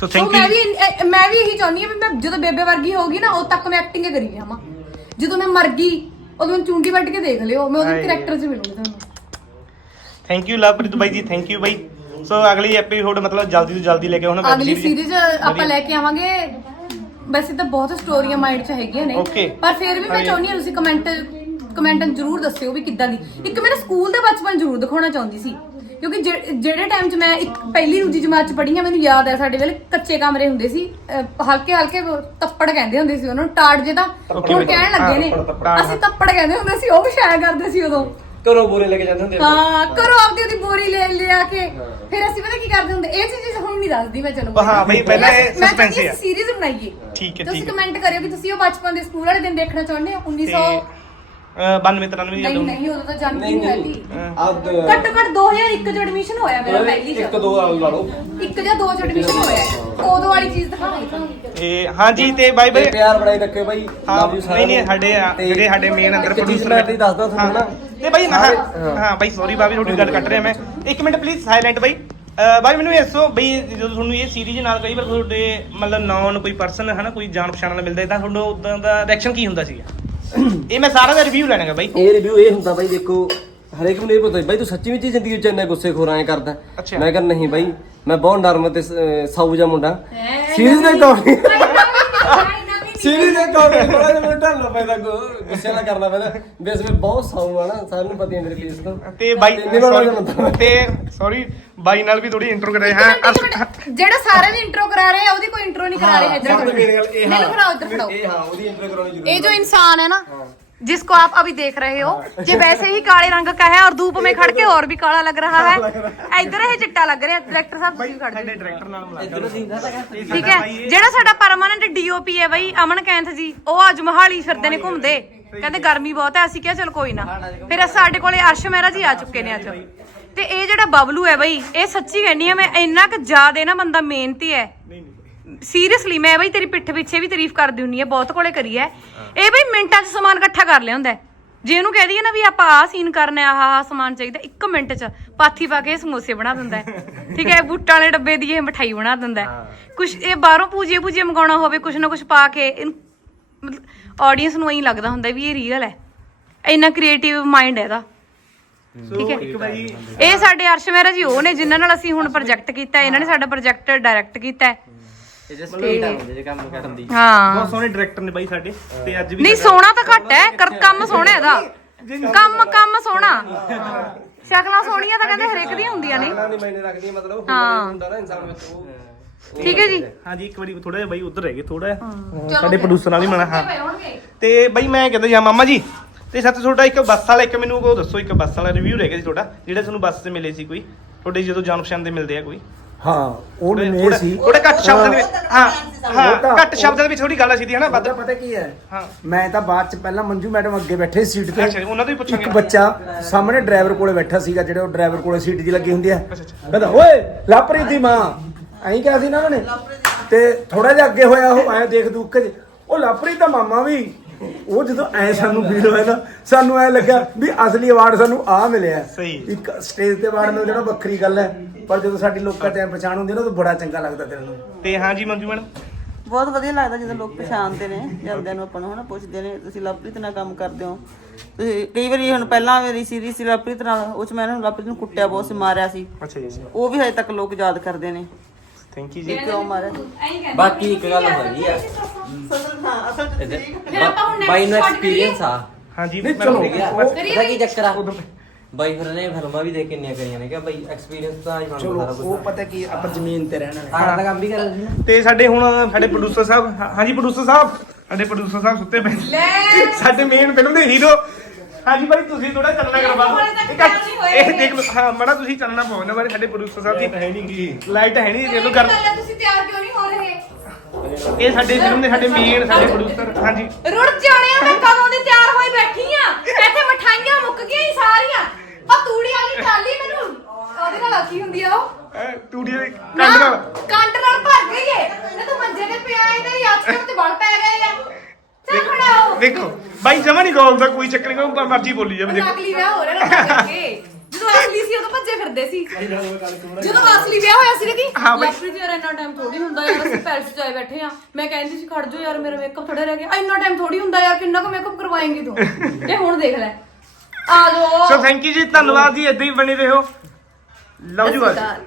ਸੋ ਸੋ ਥੈਂਕ ਮੈਂ ਯੂ ਵੀ ਇਹ- ਮੈਂ ਵੀ ਇਹੀ ਚਾਹੁੰਦੀ ਹਾਂ ਵੀ ਮੈਂ ਜਦੋਂ ਬੇਬੇ ਵਰਗੀ ਹੋਊਗੀ ਨਾ ਉਦੋਂ ਤੱਕ ਮੈਂ ਐਕਟਿੰਗ ਕਰੀ ਜਾਵਾਂ। ਜਦੋਂ ਮੈਂ ਮਰ ਗਈ ਉਦੋਂ ਮੈਨੂੰ ਚੁੰਡੀ ਵੱਢ ਕੇ ਦੇਖ ਲਿਓ। ਮੈਂ ਉਹਦੇ ਹਾਏ। ਕਰੈਕਟਰ 'ਚ ਮਿਲੂੰਗੀ ਤੁਹਾਨੂੰ। ਥੈਂਕ ਯੂ ਲਵਪ੍ਰੀਤ ਬਾਈ ਜੀ ਥੈਂਕ ਯੂ ਬਾਈ। ਸੋ ਅਗਲੀ ਐਪੀਸੋਡ ਮਤਲਬ ਜਲਦੀ ਤੋਂ ਜਲਦੀ ਲੈ ਕੇ ਆਉਣਾ ਅਗਲੀ ਸੀਰੀਜ਼ ਆਪਾਂ ਲੈ ਕੇ ਆਵਾਂਗੇ। ਵੈਸੇ ਤਾਂ ਬਹੁਤ ਸਟੋਰੀਆਂ ਮਾਈਂਡ 'ਚ ਹੈਗੀਆਂ ਨੇ। Okay. ਪਰ ਫਿਰ ਵੀ ਮੈਂ ਹਾਂਜੀ। ਚਾਹੁੰਦੀ ਹਾਂ ਤੁਸੀਂ ਕਮੈਂਟ ਕਮੈਂਟ ਜ਼ਰੂਰ ਦੱਸਿਓ ਵੀ ਕਿੱਦਾਂ ਦੀ। ਇੱਕ ਮੇਰਾ ਸਕੂਲ ਦਾ ਬਚਪਨ ਜ਼ਰੂਰ ਦਿਖਾਉਣਾ ਚਾਹੁੰਦੀ ਸੀ। ਕਿਉਂਕਿ ਜਿਹੜੇ ਟਾਈਮ 'ਚ ਮੈਂ ਇੱਕ ਪਹਿਲੀ ਦੂਜੀ ਜਮਾਤ 'ਚ ਪੜ੍ਹੀ ਹਾਂ ਮੈਨੂੰ ਯਾਦ ਹੈ ਸਾਡੇ ਵੇਲੇ ਕੱਚੇ ਕਮਰੇ ਹੁੰਦੇ ਸੀ। ਹਲਕੇ ਹਲਕੇ ਤੱਪੜ ਕਹਿੰਦੇ ਹੁੰਦੇ ਸੀ ਉਹਨਾਂ ਨੂੰ ਟਾੜ ਜੇ ਤਾਂ ਹੁਣ ਕਹਿਣ ਲੱਗੇ ਨੇ ਅਸੀਂ ਤੱਪੜ ਕਹਿੰਦੇ ਹੁੰਦੇ ਸੀ ਉਹ ਵੀ ਸ਼ਾਇਆ ਕਰਦੇ ਸੀ ਉਦੋਂ। ਘਰੋਂ ਬੋਰੇ ਲੈ ਕੇ ਜਾਂਦੇ ਹੁੰਦੇ। ਹਾਂ ਕਰੋ ਆਪਦੀ ਉਹਦੀ ਬੋਰੀ ਲੈ ਲਿਆ ਕੇ। ਫਿਰ ਅਸੀਂ ਪਤਾ ਕੀ ਕਰਦੇ ਹੁੰਦੇ ਇਹ ਚੀਜ਼ ਹੁਣ ਨਹੀਂ ਦੱਸਦੀ ਮੈਂ ਚਲੋ। ਹਾਂ ਬਈ, ਪਹਿਲਾਂ ਇਹ suspense ਹੀ ਆ। ਸੀਰੀਜ਼ ਬਣਾਈਏ। ਠੀਕ ਹੈ, ਤੁਸੀਂ ਠੀਕ ਹੈ। ਕਮੈਂਟ ਕਰਿਓ ਕਿ ਤੁਸੀਂ ਉਹ ਬਚਪਨ ਦੇ ਸਕੂਲ ਵਾਲੇ ਦਿਨ ਦੇਖਣਾ ਚਾਹੁੰਦੇ ਹੋ 1900 92 93 ਦੀ ਨਹੀਂ ਜਦੋਂ ਨਹੀਂ ਉਦੋਂ ਤਾਂ ਜਨਮ ਨਹੀਂ ਨਹੀਂ ਨਹੀਂ ਹੋਈ ਆਦ ਘੱਟੋ ਘੱਟ 2001 ਚ ਐਡਮਿਸ਼ਨ ਹੋਇਆ ਮੇਰਾ ਪਹਿਲੀ ਇੱਕ ਚ ਦੋ ਆ ਲਾ ਲਓ। ਇੱਕ ਜਾਂ ਦੋ ਚ ਐਡਮਿਸ਼ਨ ਹੋਇਆ। ਉਦੋਂ ਵਾਲੀ ਚੀਜ਼ ਦਿਖਾਵਾਂਗੀ ਤੁਹਾਨੂੰ ਇਹ ਹਾਂਜੀ ਤੇ ਬਾਈ ਤੇ ਬਾਈ ਪਿਆਰ ਬਣਾਈ ਰੱਖਿਓ ਬਾਈ। ਹਾਂ Love you ਸਾਰਿਆਂ ਨਹੀਂ ਨਹੀਂ ਨੂੰ। ਸਾਡੇ ਆ, ਤੇ ਜਿਹੜੇ ਸਾਡੇ ਮੇਨ ਅੰਦਰ ਇੱਕ ਚੀਜ਼ producer ਮੈਂ ਤੇ ਦੱਸਦਾ ਤੁਹਾਨੂੰ ਨਾ। ਤੇ ਬਾਈ ਹਾਂ ਸਾਰੇ- ਹਾਂ। ਬਾਈ ਸੌਰੀ ਬਾਬੀ ਤੁਹਾਡੀ ਗੱਲ ਕੱਟ ਰਿਹਾ ਮੈਂ। ਇੱਕ ਮਿੰਟ ਪਲੀਜ਼ ਸਾਇਲੈਂਟ ਬਾਈ। ਅਹ ਬਾਈ ਮੈਨੂੰ ਇਹ ਦੱਸੋ ਬਈ ਜਦੋਂ ਤੁਹਾਨੂੰ ਇਹ ਸੀਰੀਜ਼ ਨਾਲ ਕਈ ਵਾਰ ਤੁਹਾਡੇ ਮਤਲਬ ਨੌਨ ਕੋਈ ਪਰਸਨ ਹਨਾ ਕੋਈ ਜਾਣ ਪਛਾਣ ਨਾਲ ਮਿਲਦਾ ਤਾਂ ਤੁਹਾਨੂੰ ਉਦਾਂ ਦਾ ਰਿਐਕਸ਼ਨ ਕੀ ਹੁੰਦਾ ਸੀਗਾ? ਇਹ ਮੈਂ ਸਾਰਾ ਦਾ ਰਿਵਿਊ ਲੈਣਾਗਾ ਬਾਈ। ਇਹ ਰਿਵਿਊ ਇਹ ਹੁੰਦਾ ਬਾਈ ਦੇਖੋ ਹਰੇਕ ਨੂੰ ਇਹ ਪਤਾ ਬਾਈ ਤੂੰ ਸੱਚੀ ਵਿੱਚ ਜ਼ਿੰਦਗੀ ਵਿੱਚ ਇੰਨਾ ਗੁੱਸੇ ਖੋਰਾਂ ਐ ਕਰਦਾ ਅੱਛਾ। ਮੈਂ ਕਹਿੰਦਾ ਨਹੀਂ ਬਾਈ ਮੈਂ ਬਹੁਤ ਨਰਮ ਤੇ ਸ- ਸਾਊ ਜਿਹਾ ਮੁੰਡਾ। ਸੀਰੀਜ਼ ਦੇ ਕੌਣੀ ਸੀਰੀਜ਼ ਦੇ ਕਾਮੇ ਥੋੜਾ ਜਿਹਾ ਮੈਨੂੰ ਢਲਣਾ ਪੈਂਦਾ ਗੁ- ਗੁੱਸੇ ਨਾਲ ਕਰਨਾ ਪੈਂਦਾ। ਬੇਸ ਵਿੱਚ ਬਹੁਤ ਸਾਊ ਆ ਨਾ ਸਾਰਿਆਂ ਨੂੰ ਪਤਾ ਹੀ ਰਿਲੀਜ਼ ਤੋਂ। ਤੇ ਬਾਈ sorry, ਤੇ ਸੌਰੀ ਬਾਈ ਨਾਲ ਵੀ ਥੋੜੀ ਇੰਟਰੋ ਕਰਾਏ ਹਾਂ? ਅਰਸ਼- ਜਿਹੜਾ ਸਾਰਿਆਂ ਨੇ ਇੰਟਰੋ ਕਰਾ ਰਹੇ ਆ ਉਹਦੀ ਕੋਈ ਇੰਟਰੋ ਨਹੀਂ ਕਰਾ ਰਹੇ ਇੱਧਰ ਮੈਨੂੰ ਫੜਾਓ ਇੱਧਰ ਫੜਾਓ ਇਹ ਹਾਂ ਉਹਦੀ ਇੰਟਰੋ ਕਰਾਉਣੀ ਜ਼ਰੂਰੀ ਇਹ ਜੋ ਇਨਸਾਨ ਹੈ ਨਾ जिसको आप अभी देख रहे हो ये वैसे ही काले रंग का है और धूप में खड़ के और भी काला लग रहा है इधर ये चिट्टा लग रहा है डायरेक्टर साहब ਤੁਸੀਂ ਖੜ ਸਾਡੇ ਡਾਇਰੈਕਟਰ ਨਾਲ ਮੁਲਾਕਾਤ ਠੀਕ ਹੈ ਜਿਹੜਾ ਸਾਡਾ ਪਰਮਾਨੈਂਟ ਡੀਓਪੀ ਹੈ ਬਈ ਅਮਨ ਕੈਂਥ ਜੀ ਉਹ ਅੱਜ ਮਹਾਲੀ ਫਿਰਦੇ ਨੇ ਘੁੰਮਦੇ ਕਹਿੰਦੇ ਗਰਮੀ ਬਹੁਤ ਹੈ ਅਸੀਂ ਕਿਹਾ ਚਲ ਕੋਈ ਨਾ ਫਿਰ ਸਾਡੇ ਕੋਲੇ ਅਰਸ਼ ਮਹਿਰਾ ਜੀ ਆ ਚੁੱਕੇ ਨੇ ਅੱਜ ਤੇ ਇਹ ਜਿਹੜਾ ਬਬਲੂ ਹੈ ਬਈ ਇਹ ਸੱਚੀ ਕਹਿੰਨੀ ਆ ਮੈਂ ਇੰਨਾ ਕੁ ਜ਼ਿਆਦਾ ਨਾ ਬੰਦਾ ਮਿਹਨਤੀ ਹੈ ਸੀਰੀਅਸਲੀ ਮੈਂ ਬਈ ਤੇਰੀ ਪਿੱਠ ਪਿੱਛੇ ਵੀ ਤਾਰੀਫ ਕਰਦੀ ਹੁੰਨੀ ਆ ਬਹੁਤ ਕੋਲੇ ਕਰੀ ਐ। ਇਹ ਬਈ ਮਿੰਟਾਂ 'ਚ ਸਮਾਨ ਇਕੱਠਾ ਕਰ ਲਿਆ ਹੁੰਦਾ ਹੈ। ਜੇ ਇਹਨੂੰ ਕਹਿ ਦਈਏ ਨਾ ਵੀ ਆਪਾਂ ਆਹ ਸੀਨ ਕਰਨਾ ਆਹ ਆਹ ਸਮਾਨ ਚਾਹੀਦਾ ਇੱਕ ਮਿੰਟ 'ਚ ਪਾਥੀ ਪਾ ਕੇ ਸਮੋਸੇ ਬਣਾ ਦਿੰਦਾ ਹੈ। ਠੀਕ ਹੈ ਬੂਟਾਂ ਵਾਲੇ ਡੱਬੇ ਦੀ ਇਹ ਮਠਾਈ ਬਣਾ ਦਿੰਦਾ ਕੁਝ ਇਹ ਬਾਹਰੋਂ ਪੂਜੀਏ ਪੂਜੀਏ ਮੰਗਾਉਣਾ ਹੋਵੇ ਕੁਝ ਨਾ ਕੁਝ ਪਾ ਕੇ ਮਤਲਬ ਆਡੀਅנס ਨੂੰ ਐਂ ਲੱਗਦਾ ਹੁੰਦਾ ਵੀ ਇਹ ਰੀਅਲ ਹੈ ਇੰਨਾ ਕ੍ਰੀਏਟਿਵ ਮਾਈਂਡ ਹੈ ਇਹਦਾ। ਠੀਕ ਹੈ ਇਹ ਸਾਡੇ ਅਰਸ਼ ਮਹਿਰਾ ਜੀ ਉਹ ਨੇ ਜਿਨ੍ਹਾਂ ਨਾਲ ਅਸੀਂ ਹੁਣ ਪ੍ਰੋਜੈਕਟ ਕੀਤਾ ਹੈ। ਇਹਨਾਂ ਨੇ ਸਾਡਾ ਪ੍ਰੋਜੈਕਟ ਡਾਇਰੈਕਟ ਕੀਤਾ ਹੈ ਇਹ ਜਸਟ ਸਪੀਡ ਆ ਹੁੰਦੀ ਜੇ ਕੰਮ ਕਰਨ ਦੀ। ਹਾਂ। ਬਹੁਤ ਸੋਹਣੇ ਡਾਇਰੈਕਟਰ ਨੇ ਬਾਈ ਸਾਡੇ ਤੇ ਅੱਜ ਵੀ ਨਹੀਂ ਸੋਹਣਾ ਤਾਂ ਘੱਟ ਹੈ ਕਰ ਕੰਮ ਸੋਹਣਾ ਇਹਦਾ। ਕੰਮ ਕੰਮ ਸੋਹਣਾ। ਸ਼ਕਲਾਂ ਸੋਹਣੀਆਂ ਤਾਂ ਕਹਿੰਦੇ ਹਰੇਕ ਦੀਆਂ ਹੁੰਦੀਆਂ ਨੇ। ਨਹੀਂ ਮੈਨੇ ਰੱਖਦੀ ਮਤਲਬ ਹਾਂ। ਹੁੰਦਾ ਨਾ ਇਨਸਾਨ ਵਿੱਚ ਉਹ ਠੀਕ ਹੈ ਜੀ। ਹਾਂਜੀ ਇੱਕ ਵਾਰੀ ਥੋੜਾ ਜਿਹਾ ਬਾਈ ਉਧਰ ਰਹਿ ਗਏ ਥੋੜਾ ਜਿਹਾ। ਸਾਡੇ ਪ੍ਰੋਡਿਊਸਰ ਨਾਲ ਹੀ ਮਿਲਣਾ ਹਾਂ। ਤੇ ਬਾਈ ਮੈਂ ਕਹਿੰਦਾ ਜੀ ਮਾਮਾ ਜੀ ਤੇ ਸੱਚ ਤੁਹਾਡਾ ਇੱਕ ਬੱਸ ਵਾਲਾ ਇੱਕ ਮੈਨੂੰ ਉਹ ਦੱਸੋ ਇੱਕ ਬੱਸ ਵਾਲਾ ਰਿਵਿਊ ਰਹਿ ਗਿਆ ਸੀ ਤੁਹਾਡਾ ਜਿਹੜਾ ਤੁਹਾਨੂੰ ਬੱਸ ਤੇ ਮਿਲੇ ਸੀ ਕੋਈ? ਤੁਹਾਡੇ ਜਦੋਂ ਜਾਣ ਪਛਾਣ ਦੇ ਮਿਲਦੇ ਆ ਕੋਈ? ਹਾਂ ਉਹ ਨੇ ਥੋੜਾ ਸੀ। ਥੋੜਾ ਘੱਟ ਸ਼ਬਦਾਂ ਦੇ ਵਿੱਚ ਹਾਂ ਉਹ ਹਾਂ ਤਾਂ- ਘੱਟ ਸ਼ਬਦਾਂ ਦੇ ਵਿੱਚ ਥੋੜੀ ਗੱਲ ਸੀ ਹਨਾ ਵੱਧ ਪਤਾ ਪਤਾ ਕੀ ਹੈ? ਹਾਂ। ਮੈਂ ਤਾਂ ਬਾਅਦ ਚ ਪਹਿਲਾਂ ਮੰਜੂ ਮੈਡਮ ਅੱਗੇ ਬੈਠੇ ਸੀਟ ਤੇ। ਅੱਛਾ ਉਹਨਾਂ ਤੋਂ ਹੀ ਪੁੱਛਾਂਗੇ। ਇੱਕ ਬੱਚਾ ਸਾਹਮਣੇ ਡਰਾਈਵਰ ਕੋਲੇ ਬੈਠਾ ਸੀਗਾ ਜਿਹੜੇ ਉਹ ਡਰਾਈਵਰ ਕੋਲੇ ਸੀਟ ਜੀ ਲੱਗੀ ਹੁੰਦੀ ਹੈ। ਕਹਿੰਦਾ ਓਏ ਲਾਪਰੀ ਦੀ ਮਾਂ। ਐਂ ਕਿਹਾ ਸੀ ਨਾ ਉਹਨੇ। ਤੇ ਥੋੜਾ ਜਿਹਾ ਅੱਗੇ ਹੋਇਆ ਉਹ ਐਂ ਦੇਖ ਦੁੱਖ ਉਹ ਲਾਪਰੀ ਦਾ ਮਾਮਾ ਵੀ। ਉਹ ਜਦੋਂ ਐ ਸਾਨੂੰ ਫੀਲ ਹੋਇਆ ਨਾ ਸਾਨੂੰ ਐ ਲੱਗਾ ਵੀ ਅਸਲੀ ਅਵਾਰਡ ਸਾਨੂੰ ਆ ਮਿਲਿਆ। ਸਹੀ। ਇੱਕ ਸਟੇਜ ਤੇ ਅਵਾਰਡ ਮਿਲ ਜਿਹੜਾ ਵੱਖਰੀ ਗੱਲ ਹੈ ਪਰ ਜਦੋਂ ਸਾਡੀ ਲੋਕਾਂ ਚ ਐਂ ਪਛਾਣ ਹੁੰਦੀ ਹੈ ਨਾ ਤਾਂ ਬੜਾ ਚੰਗਾ ਲੱਗਦਾ ਦਿਲ ਨੂੰ। ਤੇ ਹਾਂਜੀ ਮੰਜੂ ਮੈਡਮ? ਬਹੁਤ ਵਧੀਆ ਲੱਗਦਾ ਜਦੋਂ ਲੋਕ ਪਛਾਣਦੇ ਨੇ ਜਾਂਦਿਆਂ ਨੂੰ ਆਪਾਂ ਨੂੰ ਹਨਾ ਪੁੱਛਦੇ ਨੇ ਤੁਸੀਂ ਲਵਪ੍ਰੀਤ ਨਾਲ ਕੰਮ ਕਰਦੇ ਹੋ? ਤੁਸੀਂ ਕਈ ਵਾਰੀ ਹੁਣ ਪਹਿਲਾਂ ਮੇਰੀ ਸੀਰੀਜ਼ ਸੀ ਲਵਪ੍ਰੀਤ ਨਾਲ ਉਹ ਚ ਮੈਂ ਇਹਨਾਂ ਨੂੰ ਲਵਪ੍ਰੀਤ ਨੂੰ ਕੁੱਟਿਆ ਬਹੁਤ ਸੀ ਮਾਰਿਆ ਸੀ। ਅੱਛਾ ਜੀ ਉਹ ਵੀ ਹਜੇ ਤੱਕ ਲੋਕ ਯਾਦ ਕਰਦੇ ਨੇ। ਥੈਂਕ ਯੂ ਜੀ। ਕਿਉਂ ਮਾਰਿਆ? ਬਾਕੀ ਇੱਕ ਗੱਲ ਹੈਗੀ ਆ। ਹਾਂ ਅਸਲ ਚ ਬਾਈ ਨੂੰ ਐਕਸਪੀਰੀਅੰਸ ਆ। ਹਾਂਜੀ ਨਹੀਂ, ਮੈਂ ਚਲੋ। ਠੀਕ ਆ ਉਹ- ਪਤਾ ਕੀ ਚੱਕਰ ਆ? ਬਾਈ ਫਿਰ ਨੇ ਫਿਲਮਾਂ ਵੀ ਦੇਖ ਕਿੰਨੀਆਂ ਕਰੀਆਂ ਨੇ ਕਿ ਬਾਈ ਐਕਸਪੀਰੀਅੰਸ ਤਾਂ ਹੀ ਬਣਦਾ ਚਲੋ ਸਾਰਾ ਉਹ ਕੁਝ ਪਤਾ ਕੀ ਆਪਾਂ ਜ਼ਮੀਨ ਤੇ ਰਹਿਣਾ ਹੈ ਆਹ ਤਾਂ ਕੰਮ ਵੀ ਕਰਾਂ ਸੀ ਨਾ। ਤੇ ਸਾਡੇ ਹੁਣ ਸਾਡੇ ਪ੍ਰੋਡਿਊਸਰ ਸਾਹਿਬ ਹਾਂ- ਹਾਂਜੀ ਪ੍ਰੋਡਿਊਸਰ ਸਾਹਿਬ ਸਾਡੇ ਪ੍ਰੋਡਿਊਸਰ ਸਾਹਿਬ ਸੁੱਤੇ ਪਏ ਸਾਡੇ ਮੇਨ ਫਿਲਮ ਦੇ ਹੀਰੋ ਹਾਂਜੀ ਭਾਈ ਤੁਸੀਂ ਥੋੜਾ ਚੱਲਣਾ ਕਰਵਾ ਇੱਕ ਇਹ ਦੇਖ ਲਓ ਹਾਂ ਮੜਾ ਤੁਸੀਂ ਚੱਲਣਾ ਪਾਉਣਾ ਬਾਰੇ ਸਾਡੇ ਪ੍ਰੋਡਿਊਸਰ ਸਾਹਿਬ ਦੀ ਹੈ ਨਹੀਂ ਗੀ। ਲਾਈਟ ਹੈ ਨਹੀਂ ਚਲੋ ਕਰ ਤੁਸੀਂ ਤਿਆਰ ਕਿਉਂ ਨਹੀਂ ਹੋ ਰਹੇ? ਇਹ ਸਾਡੇ ਫਿਲਮ ਦੇ ਸਾਡੇ ਮੇਨ ਸਾਡੇ ਪ੍ਰੋਡਿਊਸਰ ਹਾਂਜੀ। ਰੁੜ ਜਾਣਿਆ ਮੈਂ ਕਦੋਂ ਦੀ ਤਿਆਰ ਹੋਈ ਬੈਠੀ ਆ? ਇੱਥੇ ਮਠਾਈਆਂ ਮੁੱਕ ਗਈਆਂ ਈ ਸਾਰੀਆਂ। ਆ ਤੂੜੀ ਵਾਲੀ ਟਾਲੀ ਮੈਨੂੰ ਉਹਦੇ ਨਾਲ ਆਖੀ ਹੁੰਦੀ ਆ ਉਹ? ਇਹ ਤੂੜੀ ਦੇ ਨਾ ਕੰਡ ਨਾਲ। ਕੰਟ ਨਾਲ ਭਰ ਗਈ ਏ। ਤੇ ਤੂੰ ਮੰਜੇ ਤੇ ਪਿਆ ਏ ਤੇ ਯਾਦ ਕਰ ਤੇ ਵੜ ਪੈ ਗਏ ਆ। ਚੱਲ ਖੜਾ ਹੋ। ਦੇਖੋ ਬਾਈ ਜਮਾ ਨਹੀਂ ਗੋਲ ਦਾ ਕੋਈ ਚੱਕਰ ਨਹੀਂ ਕੋਈ ਮਰਜ਼ੀ ਬੋਲੀ ਜਾਵੇ ਦੇਖੋ। ਨਕਲੀ ਵਿਆਹ ਹੋ ਰਿਹਾ ਨਾ ਕਰਕੇ ਜਦੋਂ ਅਸਲੀ ਸੀ ਉਦੋਂ ਭੱਜੇ ਫਿਰਦੇ ਸੀ। ਜਦੋਂ ਅਸਲੀ ਵਿਆਹ ਹੋਇਆ ਸੀ ਨਾ ਕਿ ਹਾਂ ਬਈ। ਲੱਭਰੀ ਯਾਰ ਇੰਨਾ ਟਾਈਮ ਥੋੜੀ ਹੁੰਦਾ ਯਾਰ ਅਸੀਂ ਪੈਲਸ 'ਚ ਆਏ ਬੈਠੇ ਆ ਮੈਂ ਕਹਿੰਦੀ ਸੀ ਖੜ ਜਾ ਯਾਰ ਮੇਰਾ ਮੇਕਅਪ ਥੋੜਾ ਰਹਿ ਗਿਆ। ਇੰਨਾ ਟਾਈਮ ਥੋੜੀ ਹੁੰਦਾ ਯਾਰ ਕਿੰਨਾ ਕੁ ਮੇਕਅਪ ਕਰਵਾਏਂਗੀ ਤੂੰ? ਇਹ ਹੁਣ ਦੇਖ ਲੈ। ਆ ਸੋ ਜਾਓ ਥੈਂਕ ਯੂ ਜੀ ਧੰਨਵਾਦ ਜੀ ਇਦਾਂ ਹੀ ਬਣੇ ਰਹੋ। ਲਵ ਯੂ ਸਤਿ ਸ਼੍ਰੀ ਅਕਾਲ।